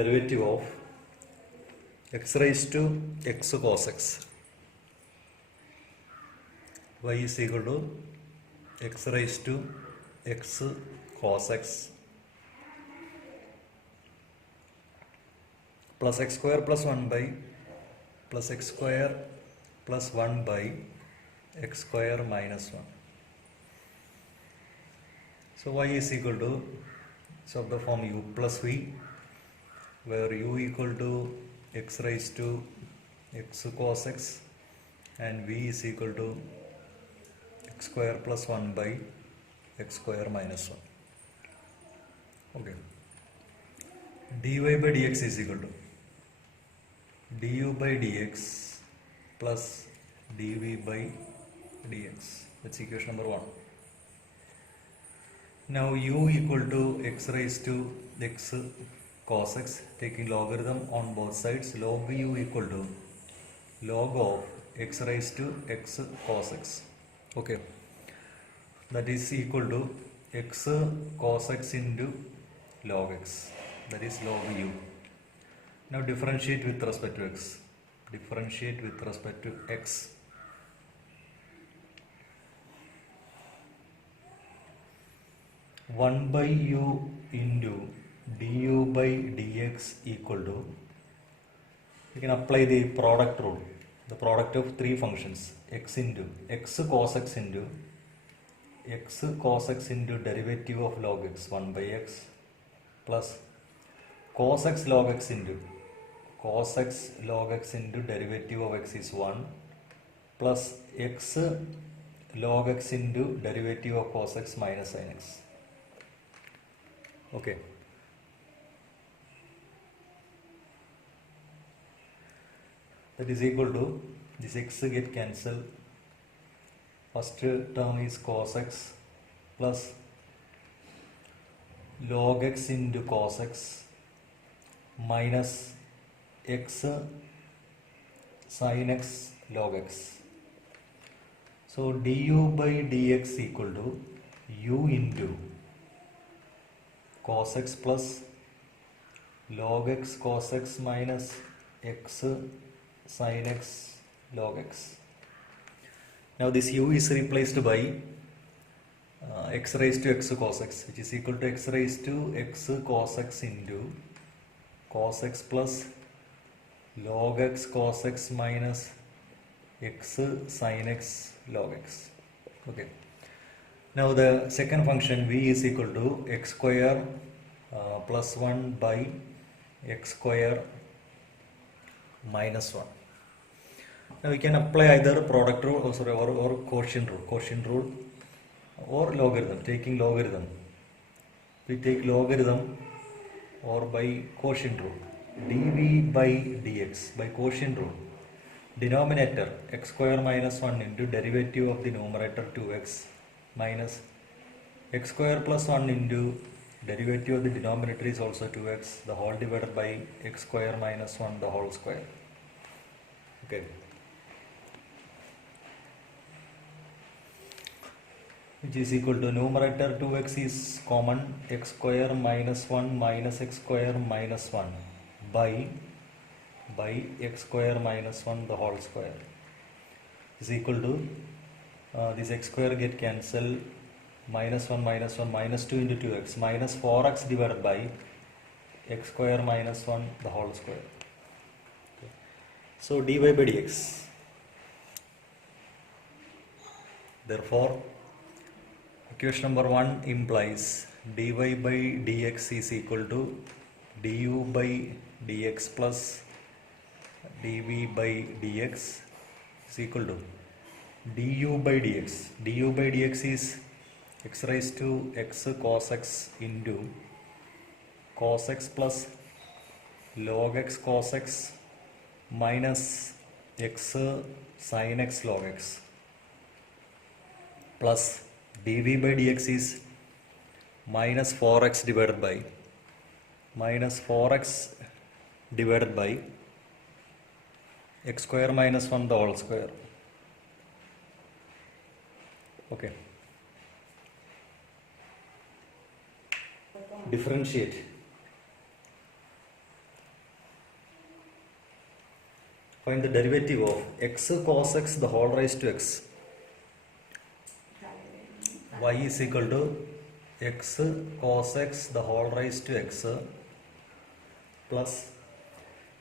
derivative of x raised to x cos x. Y is equal to x raised to x cos x plus x square plus 1 by plus x square plus 1 by x square minus 1. So y is equal to, so the form u plus v, where u equal to x raised to x cos x and v is equal to x square plus 1 by x square minus 1. Okay. dy by dx is equal to du by dx plus dv by dx. That's equation number 1. Now u equal to x raised to x cos x, taking logarithm on both sides, log u equal to log of x raised to x cos x. Okay, that is equal to x cos x into log x, that is log u. Now differentiate with respect to x. Differentiate with respect to x. One by u into du by dx equal to, you can apply the product rule, the product of three functions, x into x cos x into x cos x into derivative of log x 1 by x plus cos x log x into cos x log x into derivative of x is 1 plus x log x into derivative of cos x minus sin x. Okay. That is equal to, this x get cancelled. First term is cos x plus log x into cos x minus x sin x log x. So du by dx equal to u into cos x plus log x cos x minus x sin x log x. Now this u is replaced by x raised to x cos x, which is equal to x raised to x cos x into cos x plus log x cos x minus x sin x log x. Okay. Now the second function v is equal to x square plus 1 by x square minus 1. Now we can apply either product rule or quotient rule or logarithm, taking logarithm. We take logarithm or by quotient rule, dv by dx by quotient rule. Denominator x square minus 1 into derivative of the numerator 2x minus x square plus 1 into derivative of the denominator is also 2x, the whole divided by x square minus 1 the whole square. Okay. Which is equal to numerator 2x is common, x square minus 1 minus x square minus 1 by x square minus 1 the whole square is equal to this x square get cancelled, minus 1 minus 1 minus 2 into 2x minus 4x divided by x square minus 1 the whole square. Okay. So dy by dx. Therefore equation number 1 implies dy by dx is equal to du by dx plus dv by dx is equal to du by dx. Du by dx is x raised to x cos x into cos x plus log x cos x minus x sin x log x plus dv by dx is minus 4x divided by x square minus 1 the whole square. Okay. Differentiate. Find the derivative of x cos x the whole raised to x. Y is equal to x cos x the whole raised to x plus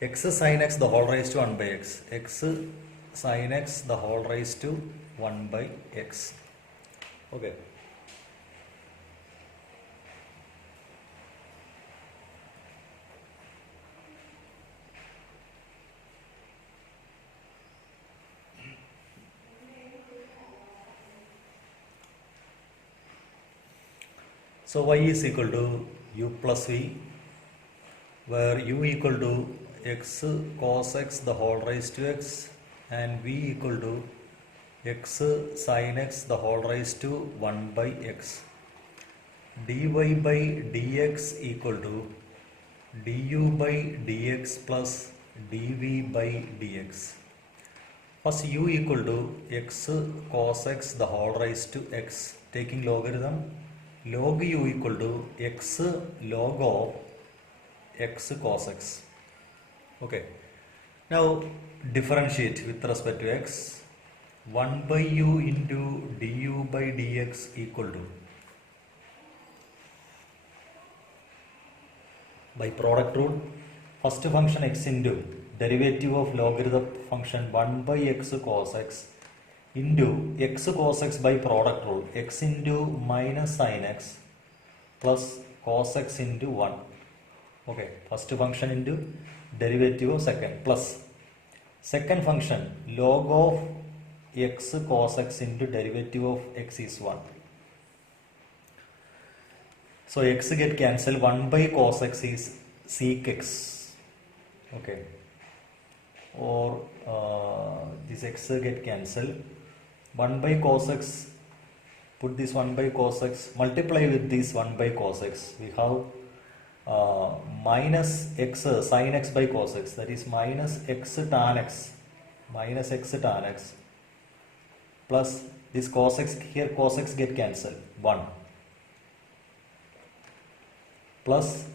x sin x the whole raised to 1 by x. X sin x the whole raised to 1 by x. Okay. So y is equal to u plus v, where u equal to x cos x the whole raised to x and v equal to x sin x the whole raised to 1 by x. dy by dx equal to du by dx plus dv by dx. First u equal to x cos x the whole raised to x, taking logarithm, log u equal to x log of x cos x. Okay. Now differentiate with respect to x. 1 by u into du by dx equal to, by product rule, first function x into derivative of logarithm function 1 by x cos x into x cos x by product rule, x into minus sin x plus cos x into 1. Okay, first function into derivative of second plus second function log of x cos x into derivative of x is 1. So x get cancelled, 1 by cos x is sec x. Okay, or this x get cancelled, 1 by cos x, put this 1 by cos x, multiply with this 1 by cos x, we have minus x sin x by cos x, that is minus x tan x, minus x tan x plus this cos x, here cos x get cancelled, 1 plus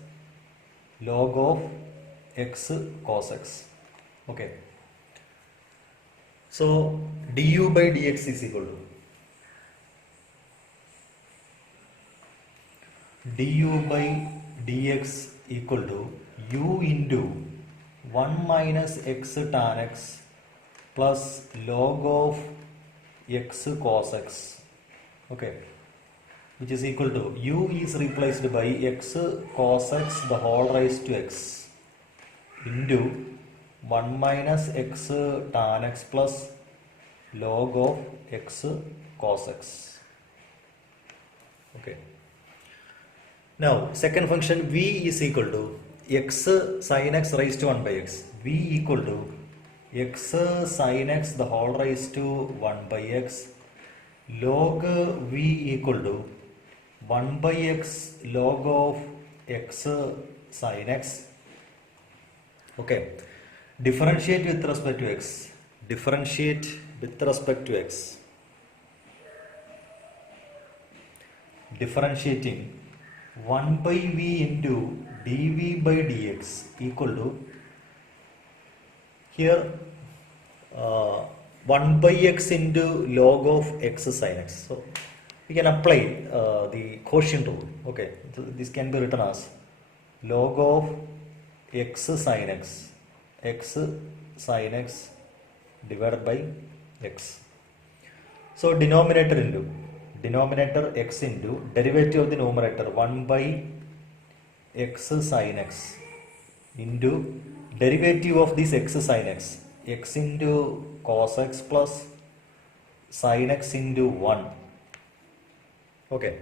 log of x cos x. Okay, so du by dx is equal to du by dx equal to u into 1 minus x tan x plus log of x cos x. Okay, which is equal to u is replaced by x cos x the whole raised to x into 1 minus x tan x plus log of x cos x. Okay. Now second function v is equal to x sin x raised to 1 by x. V equal to x sin x the whole raised to 1 by x log v equal to 1 by x log of x sin x. Okay. Differentiate with respect to x. Differentiate with respect to x. Differentiating 1 by v into dv by dx equal to, here 1 by x into log of x sin x. So we can apply the quotient rule. Okay, so this can be written as log of x sin x, x sin x divided by x. So denominator into denominator x into derivative of the numerator 1 by x sin x into derivative of this x sin x into cos x plus sin x into 1. Okay,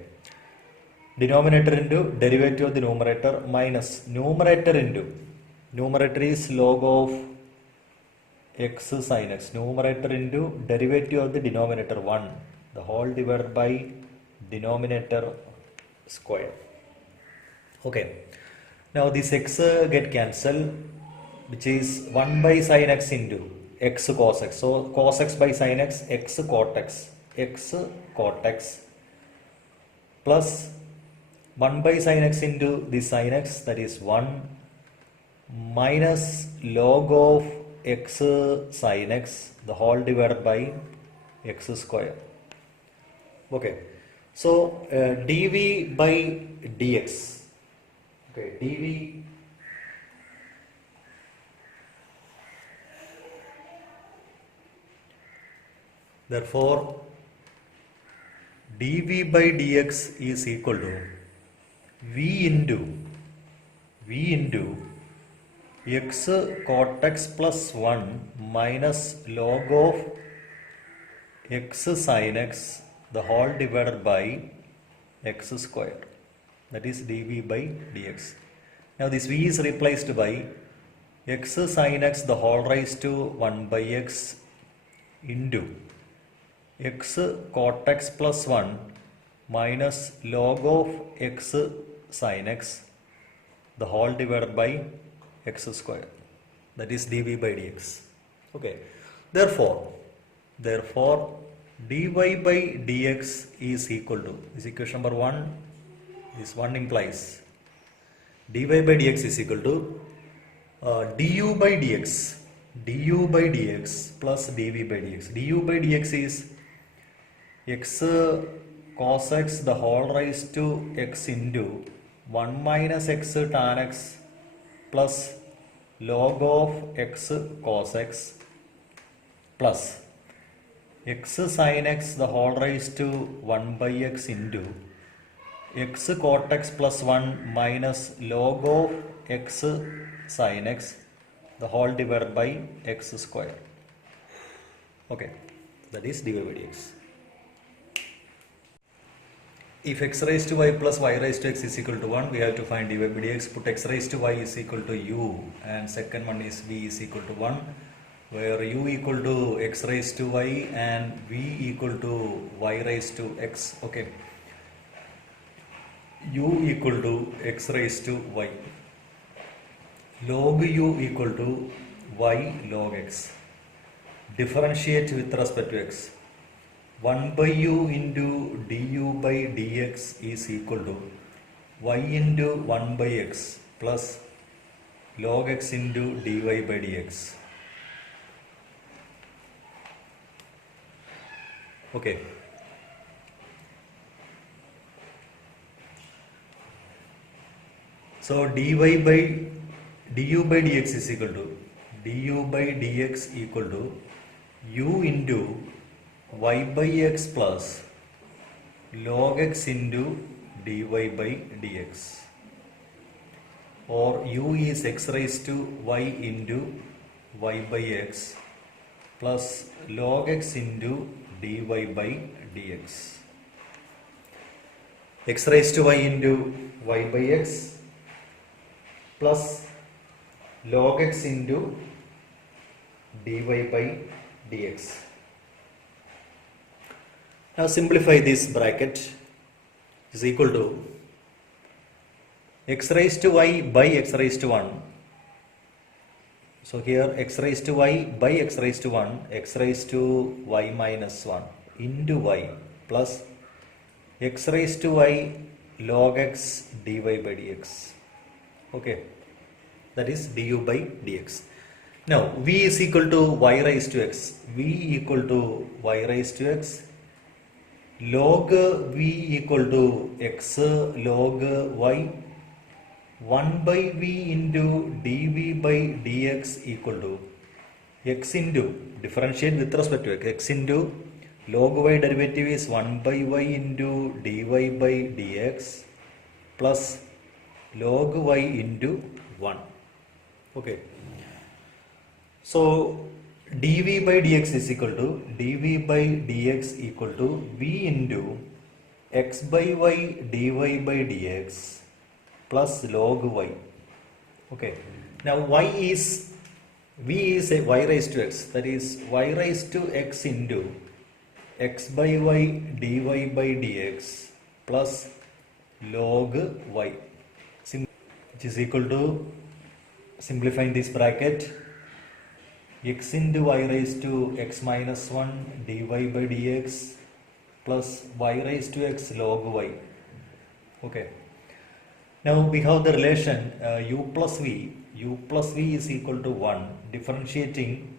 denominator into derivative of the numerator minus numerator into, numerator is log of x sin x, numerator into derivative of the denominator 1, the whole divided by denominator square. Okay, now this x get cancelled, which is 1 by sin x into x cos x. So cos x by sin x, x cot x plus 1 by sin x into the sin x, that is 1 minus log of x sin x the whole divided by x square. Okay, so dv by dx. Okay, dv therefore dv by dx is equal to v into x cot x plus 1 minus log of x sin x the whole divided by x square, that is dv by dx. Now this v is replaced by x sin x the whole raised to 1 by x into x cot x plus 1 minus log of x sin x the whole divided by x square, that is dv by dx. Okay, therefore dy by dx is equal to, this equation number 1, this one implies dy by dx is equal to du by dx plus dv by dx. Du by dx is x cos x the whole raised to x into 1 minus x tan x plus log of x cos x plus x sin x the whole raised to 1 by x into x cot x plus 1 minus log of x sin x the whole divided by x square. Okay, that is dy by dx. If x raised to y plus y raised to x is equal to 1, we have to find dy by dx. Put x raised to y is equal to u, and second one is v is equal to 1, where u equal to x raised to y and v equal to y raised to x. Okay, u equal to x raised to y, log u equal to y log x. Differentiate with respect to x. 1 by u into du by dx is equal to y into 1 by x plus log x into dy by dx. Okay. So dy by du by dx is equal to du by dx equal to u into y by x plus log x into dy by dx, or u is x raised to y into y by x plus log x into dy by dx. X raised to y into y by x plus log x into dy by dx. Now simplify this bracket is equal to x raised to y by x raised to 1. So here x raised to y by x raised to 1, x raised to y minus 1 into y plus x raised to y log x dy by dx. Okay, that is du by dx. Now v is equal to y raised to x, v equal to y raised to x, log v equal to x log y, 1 by v into dv by dx equal to x into, differentiate with respect to x into log y derivative is 1 by y into dy by dx plus log y into 1. Okay, so dv by dx is equal to dv by dx equal to v into x by y dy by dx plus log y. Okay, now y is, v is a y raised to x, that is y raised to x into x by y dy by dx plus log y, which is equal to, simplifying this bracket, x into y raised to x minus 1 dy by dx plus y raised to x log y. Okay, now we have the relation u plus v u plus v is equal to 1, differentiating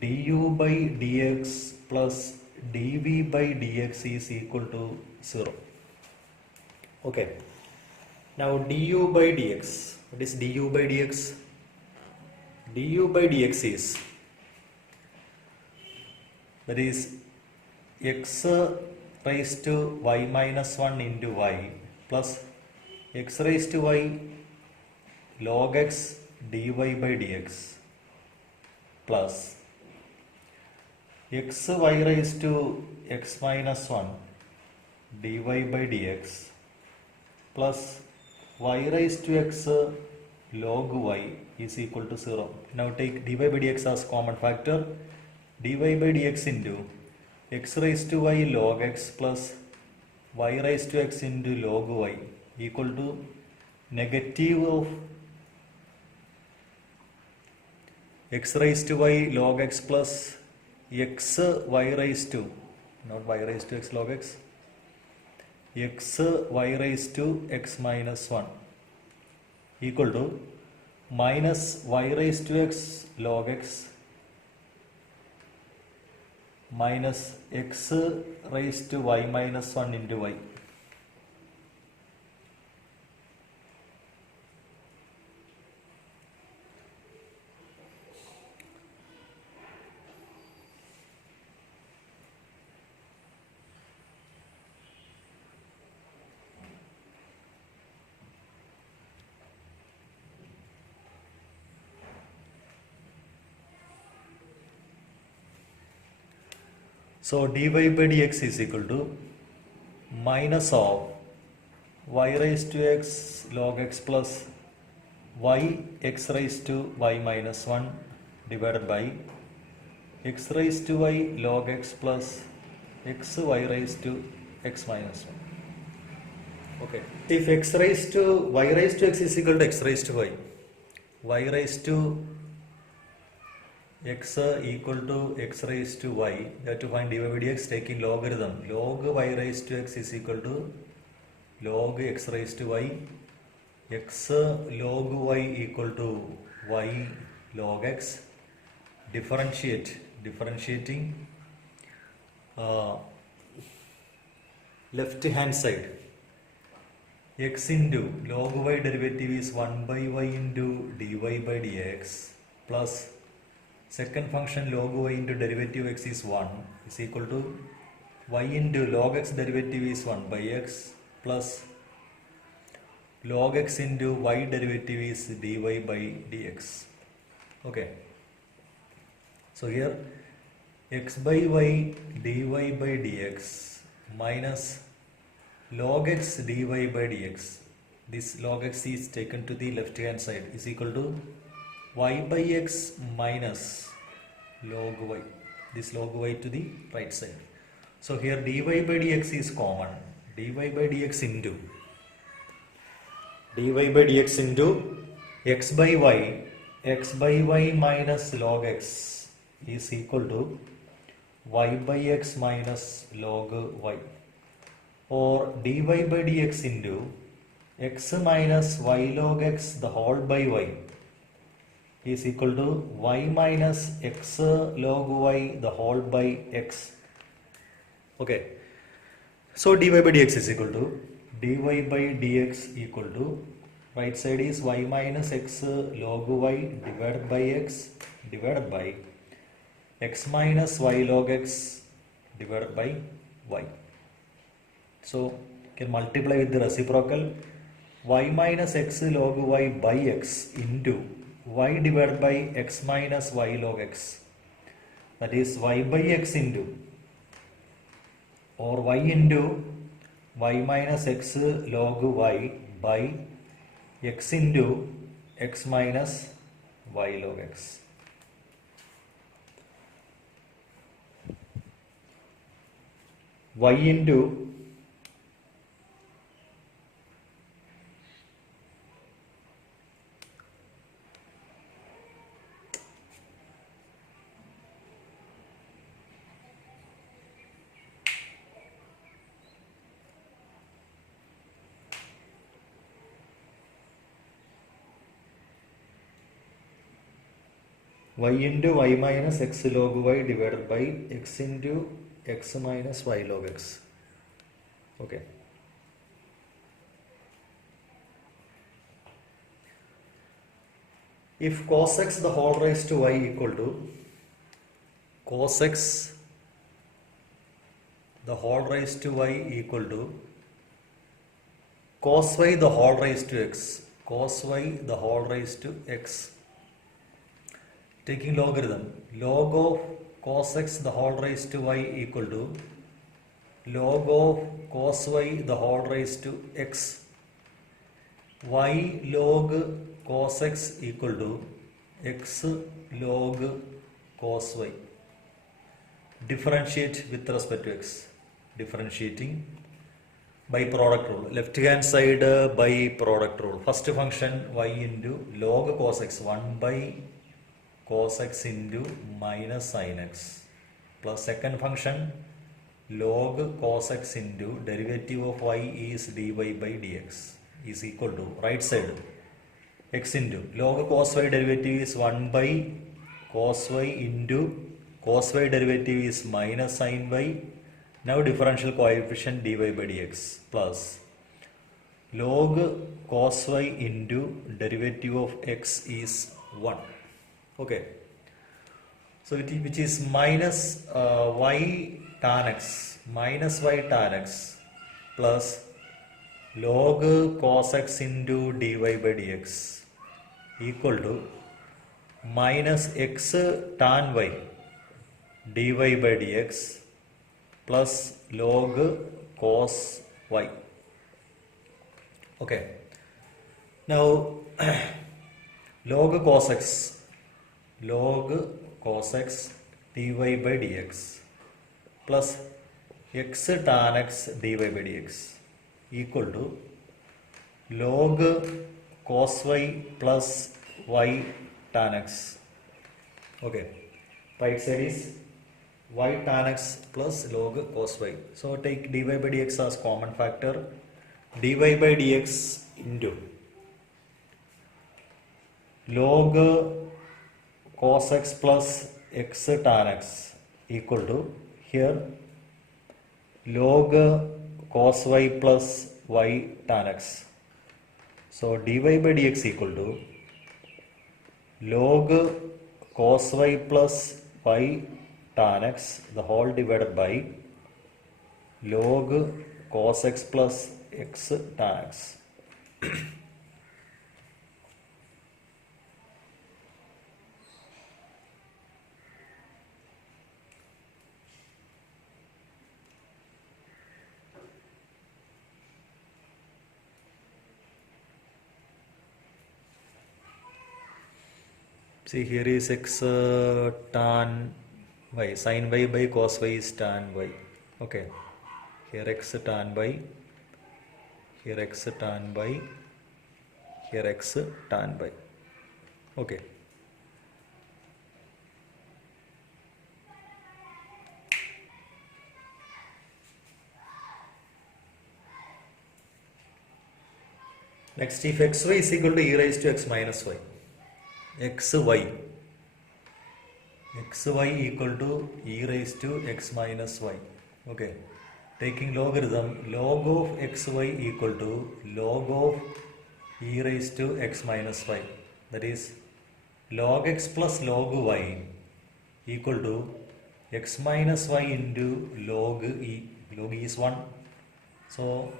du by dx plus dv by dx is equal to 0. Okay. Now du by dx, what is du by dx? Du by dx is, that is x raised to y minus 1 into y plus x raised to y log x dy by dx plus x y raised to x minus 1 dy by dx plus y raised to x log y is equal to 0. Now take dy by dx as common factor. Dy by dx into x raised to y log x plus y raised to x into log y equal to negative of x raised to y log x plus x y raised to, not y raised to x log x, x y raised to x minus 1 equal to minus y raised to x log x minus x raised to y minus 1 into y. So dy by dx is equal to minus of y raised to x log x plus y x raised to y minus 1 divided by x raised to y log x plus x y raised to x minus 1. Okay. If x raised to y raised to x is equal to x raised to y raised to x equal to x raised to y, you have to find dy by dx taking logarithm. Log y raised to x is equal to log x raised to y. X log y equal to y log x. Differentiating left hand side. X into log y derivative is 1 by y into dy by dx plus second function log y into derivative x is 1 is equal to y into log x derivative is 1 by x plus log x into y derivative is dy by dx. Okay. So here x by y dy by dx minus log x dy by dx. This log x is taken to the left hand side is equal to y by x minus log y, this log y to the right side. So here dy by dx is common. Dy by dx into x by y minus log x is equal to y by x minus log y, or dy by dx into x minus y log x the whole by y is equal to y minus x log y the whole by x. Okay. So dy by dx is equal to dy by dx equal to right side is y minus x log y divided by x minus y log x divided by y. So you can multiply with the reciprocal. Y minus x log y by x into y divided by x minus y log x, that is y by x into, or y into y minus x log y by x into x minus y log x. Y into y into y minus x log y divided by x into x minus y log x. Okay. If cos x the whole raised to y equal to cos x the whole raised to y equal to cos y the whole raised to x, cos y the whole raised to x. Taking logarithm, log of cos x the whole raised to y equal to log of cos y the whole raised to x. Y log cos x equal to x log cos y. Differentiate with respect to x. Differentiating by product rule. Left hand side by product rule. First function y into log cos x, 1 by cos x into minus sin x, plus second function log cos x into derivative of y is dy by dx is equal to right side x into log cos y derivative is 1 by cos y into cos y derivative is minus sin y. Now differential coefficient dy by dx plus log cos y into derivative of x is 1. Okay. So which is minus y tan x minus y tan x plus log cos x into dy by dx equal to minus x tan y dy by dx plus log cos y. Okay. Now log cos x dy by dx plus x tan x dy by dx equal to log cos y plus y tan x. Okay. Right side is y tan x plus log cos y. So take dy by dx as common factor. Dy by dx into log cos x plus x tan x equal to here log cos y plus y tan x. So dy by dx equal to log cos y plus y tan x the whole divided by log cos x plus x tan x. See, here is x tan y, sin y by cos y is tan y. Okay. Here x tan y, here x tan y, here x tan y. Okay. Next, if xy is equal to e raised to x minus y, xy equal to e raised to x minus y. Okay. Taking logarithm, log of xy equal to log of e raised to x minus y. That is log x plus log y equal to x minus y into log e. Log e is 1. So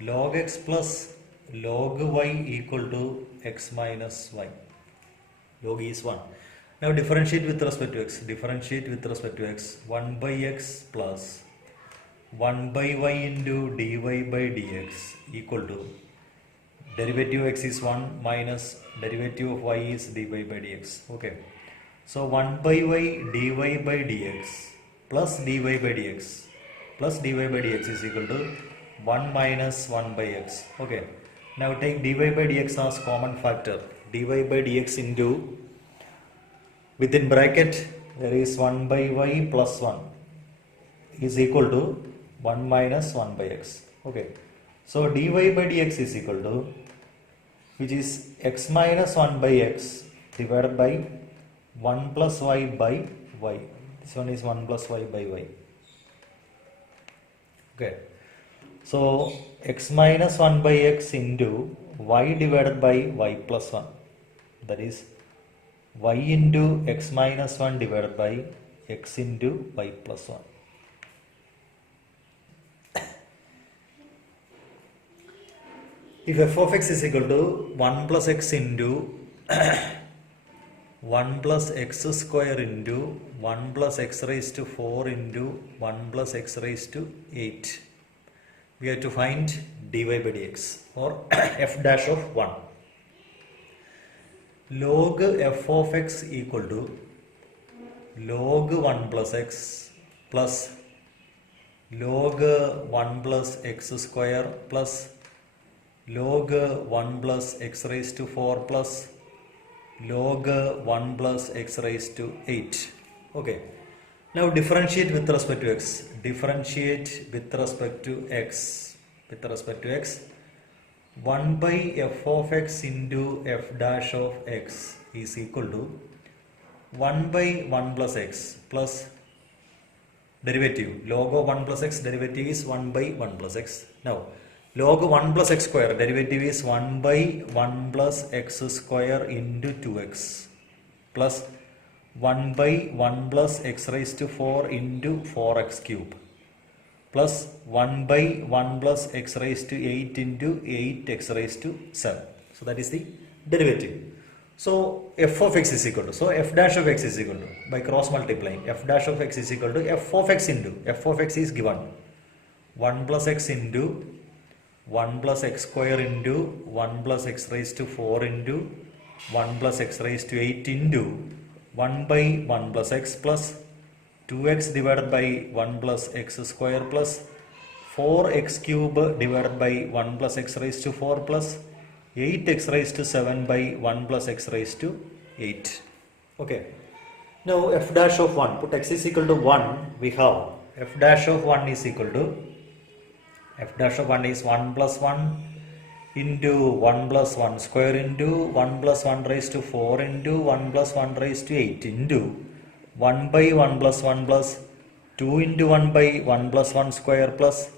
log x plus log y equal to x minus y. Log e is 1. Now differentiate with respect to x. Differentiate with respect to x. 1 by x plus 1 by y into dy by dx equal to derivative of x is 1 minus derivative of y is dy by dx. Okay. So 1 by y dy by dx plus dy by dx plus dy by dx is equal to 1 minus 1 by x. Okay. Now take dy by dx as common factor. Dy by dx into within bracket there is 1 by y plus 1 is equal to 1 minus 1 by x. Okay. So dy by dx is equal to which is x minus 1 by x divided by 1 plus y by y. This one is 1 plus y by y. Okay. So x minus 1 by x into y divided by y plus 1. That is y into x minus 1 divided by x into y plus 1. If f of x is equal to 1 plus x into 1 plus x square into 1 plus x raised to 4 into 1 plus x raised to 8, we have to find dy by dx or f dash of 1. Log f of x equal to log 1 plus x plus log 1 plus x square plus log 1 plus x raised to 4 plus log 1 plus x raised to 8. Okay. Now differentiate with respect to x. Differentiate with respect to x. With respect to x. 1 by f of x into f dash of x is equal to 1 by 1 plus x plus derivative. Log of 1 plus x derivative is 1 by 1 plus x. Now log 1 plus x square derivative is 1 by 1 plus x square into 2x plus 1 by 1 plus x raised to 4 into 4x cube plus 1 by 1 plus x raised to 8 into 8x raised to 7. So that is the derivative. So f of x is equal to, so f dash of x is equal to, by cross multiplying, f dash of x is equal to f of x into, f of x is given 1 plus x into 1 plus x square into 1 plus x raised to 4 into 1 plus x raised to 8 into 1 by 1 plus x plus 2x divided by 1 plus x square plus 4x cube divided by 1 plus x raised to 4 plus 8x raised to 7 by 1 plus x raised to 8. Okay. Now f dash of 1, put x is equal to 1, we have f dash of 1 is equal to, f dash of 1 is 1 plus 1 into 1 plus 1 square into 1 plus 1 raised to 4 into 1 plus 1 raised to 8 into 1 by 1 plus 1 plus 2 into 1 by 1 plus 1 square plus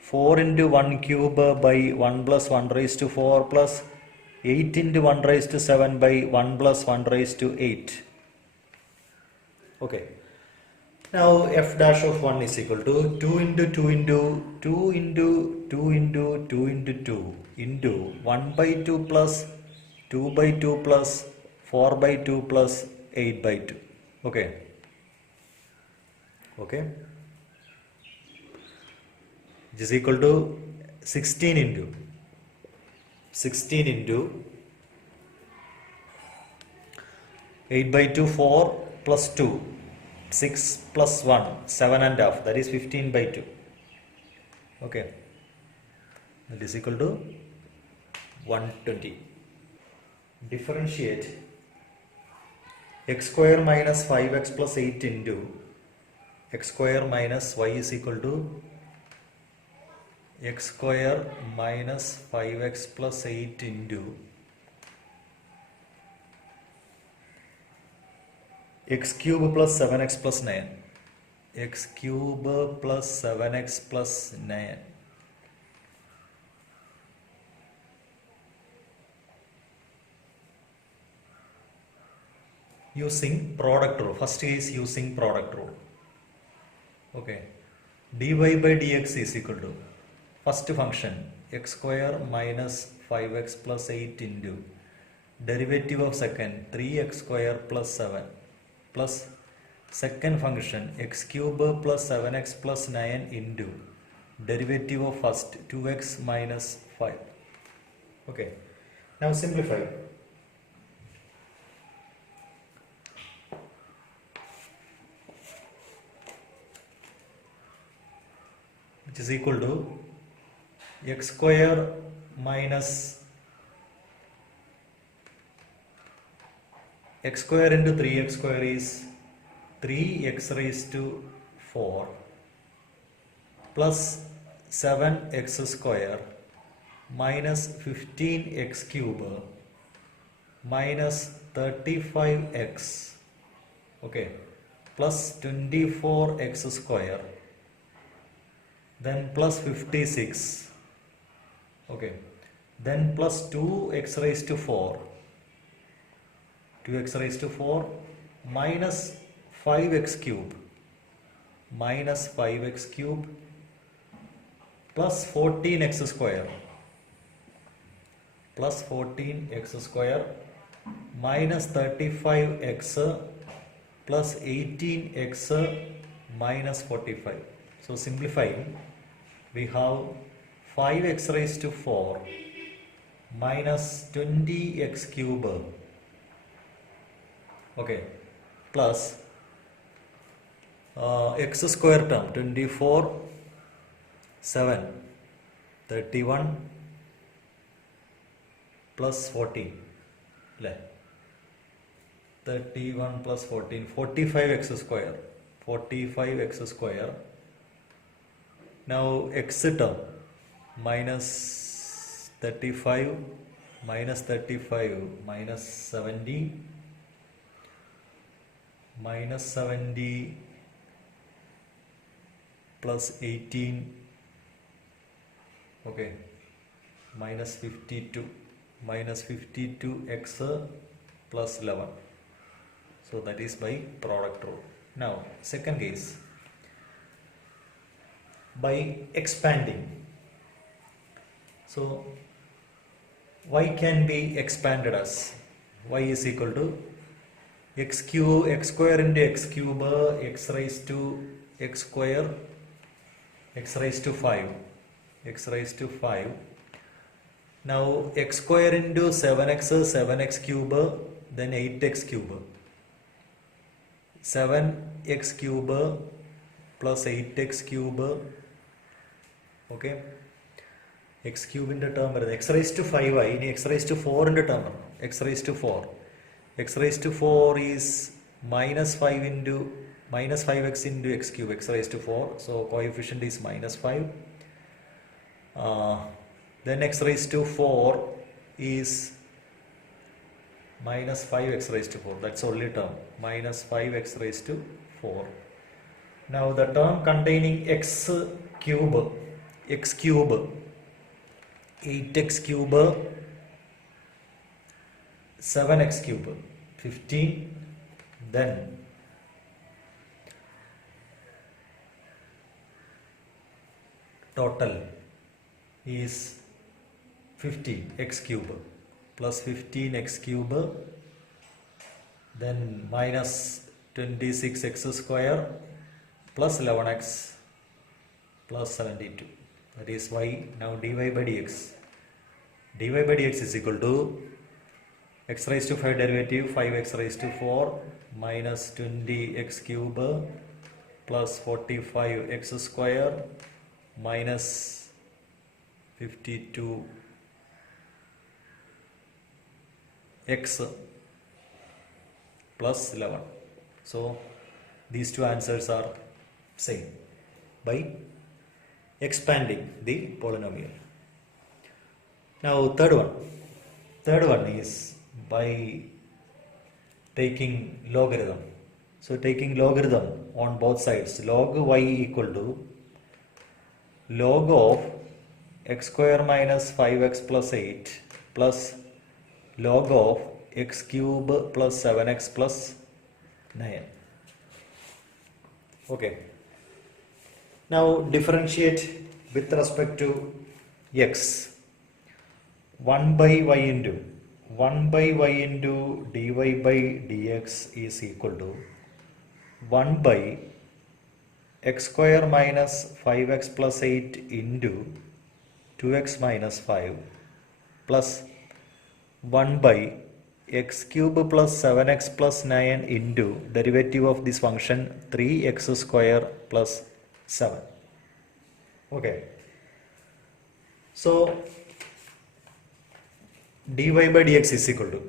4 into 1 cube by 1 plus 1 raised to 4 plus 8 into 1 raised to 7 by 1 plus 1 raised to 8. Okay. Now f dash of 1 is equal to 2 into 2 into 2 into 2 into 2 into 2 into 1 by 2 plus 2 by 2 plus 4 by 2 plus 8 by 2. Okay. Okay. Which is equal to 16 into 8 by 2, 4 plus 2, 6 plus 1, 7 and a half, that is 15 by 2. Okay. That is equal to 120. Differentiate x square minus 5x plus 8 into x square minus y is equal to x square minus 5x plus 8 into x cube plus 7x plus 9. X cube plus 7x plus 9. Using product rule. First is using product rule. Okay. dy by dx is equal to first function x square minus 5x plus 8 into derivative of second 3x square plus 7 plus second function x cube plus 7x plus 9 into derivative of first 2x minus 5. Okay. Now simplify. Which is equal to x square minus x square into 3x square is 3x raised to 4 plus 7x square minus 15x cube minus 35x okay, plus 24x square, then plus 56, okay, then plus 2x raised to 4, 2x raised to 4 minus 5x cube, minus 5x cube plus 14x square, plus 14x square minus 35x plus 18x minus 45. So simplifying, we have 5x raised to 4 minus 20x cube, okay, plus x square term 24, 7, 31 plus 14, 31 plus 14, 45x square, 45x square. Now x term minus 35, minus 35, minus 70, minus 70 plus 18, okay, minus 52, minus 52x plus 11. So that is by product rule. Now second case, by expanding. So y can be expanded as y is equal to x cube, x square into x cube, x raised to x square, x raised to 5, x raised to 5. Now x square into 7x, 7x cube, then 8x cube, 7x cube plus 8x cube, okay, x cube in the term, x raised to 5, x raised to 4 in the term, x raised to 4. X raised to 4 is minus 5 into minus 5x into x cube, x raised to 4. So coefficient is minus 5. Then x raised to 4 is minus 5x raised to 4. That's only term. Minus 5x raised to 4. Now the term containing x cube, 8x cube, 7x cube, 15, then total is 15 x cube plus 15x cube, then minus 26x square plus 11x plus 72. That is y. Now dy by dx. dy by dx is equal to x raised to 5 derivative 5x raised to 4 minus 20x cube plus 45x square minus 52x plus 11. So these two answers are same by expanding the polynomial. Now third one is by taking logarithm. So taking logarithm on both sides, log y equal to log of x square minus 5x plus 8 plus log of x cube plus 7x plus 9. Okay. Now differentiate with respect to x. 1 by y into dy by dx is equal to 1 by x square minus 5x plus 8 into 2x minus 5 plus 1 by x cube plus 7x plus 9 into derivative of this function 3x square plus 7. Okay. So dy by dx is equal to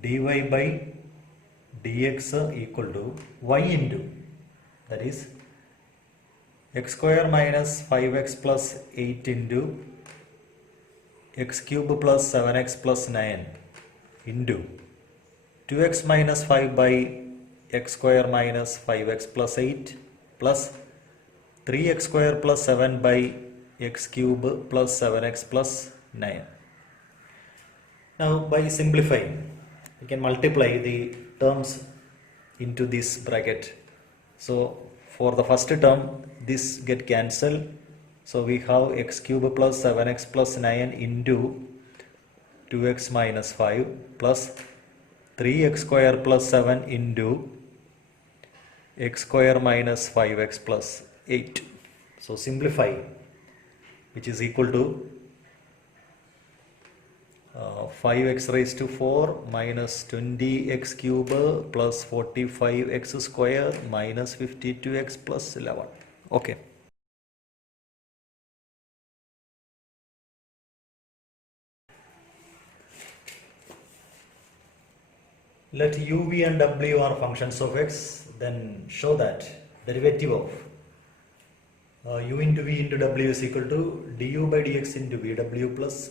dy by dx equal to y into, that is x square minus 5x plus 8 into x cube plus 7x plus 9 into 2x minus 5 by x square minus 5x plus 8 plus 3x square plus 7 by x cube plus 7x plus 9. Now by simplifying, we can multiply the terms into this bracket. So for the first term, this get cancelled. So we have x cube plus 7x plus 9 into 2x minus 5 plus 3x square plus 7 into x square minus 5x plus 8. So simplify, which is equal to 5x raised to 4 minus 20x cube plus 45x square minus 52x plus 11. Okay. Let u, v and w are functions of x, then show that derivative of u into v into w is equal to du by dx into vw plus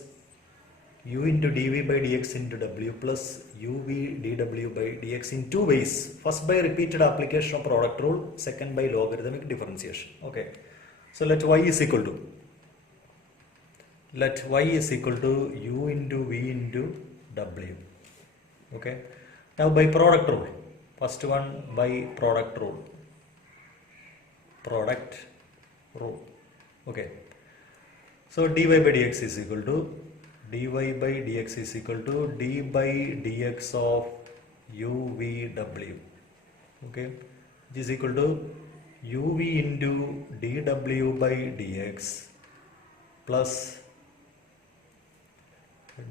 u into dv by dx into w plus uv dw by dx in two ways. First by repeated application of product rule, second by logarithmic differentiation. Okay. So let y is equal to u into v into w. Okay. Now by product rule, first one by product rule. Okay. So dy by dx is equal to d by dx is equal to d by dx of uvw. Okay. Which is equal to uv into dw by dx plus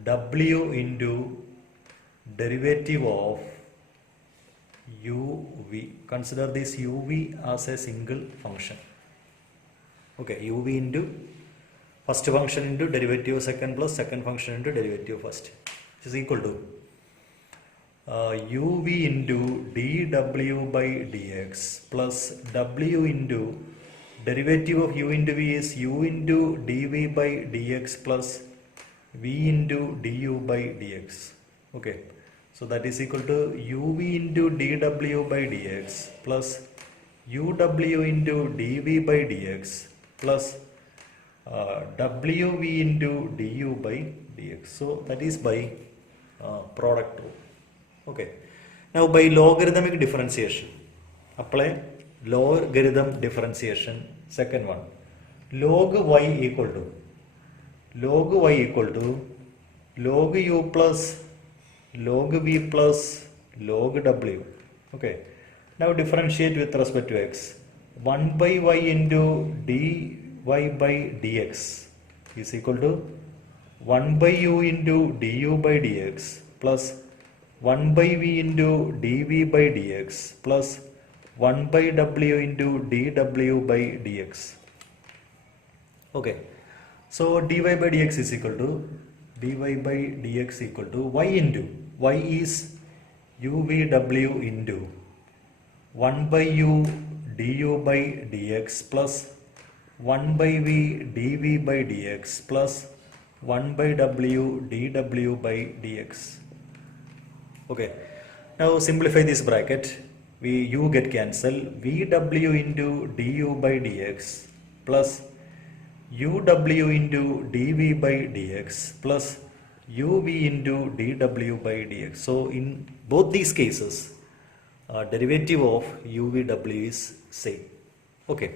w into derivative of uv. Consider this uv as a single function. Okay, uv into first function into derivative of second plus second function into derivative of first, which is equal to uv into dw by dx plus w into derivative of u into v is u into dv by dx plus v into du by dx. Okay, so that is equal to uv into dw by dx plus uw into dv by dx plus wv into du by dx. So that is by product rule. Okay. Now by logarithmic differentiation, apply logarithm differentiation. Second one, log y equal to log u plus log v plus log w. Okay. Now differentiate with respect to x. 1 by y into dy by dx is equal to 1 by u into du by dx plus 1 by v into dv by dx plus 1 by w into dw by dx. Okay. So dy by dx is equal to y into y is uvw into 1 by u du by dx plus 1 by v dv by dx plus 1 by w dw by dx. Okay. Now simplify this bracket. U get cancelled. vw into du by dx plus uw into dv by dx plus uv into dw by dx. So in both these cases, derivative of uvw is same. Okay.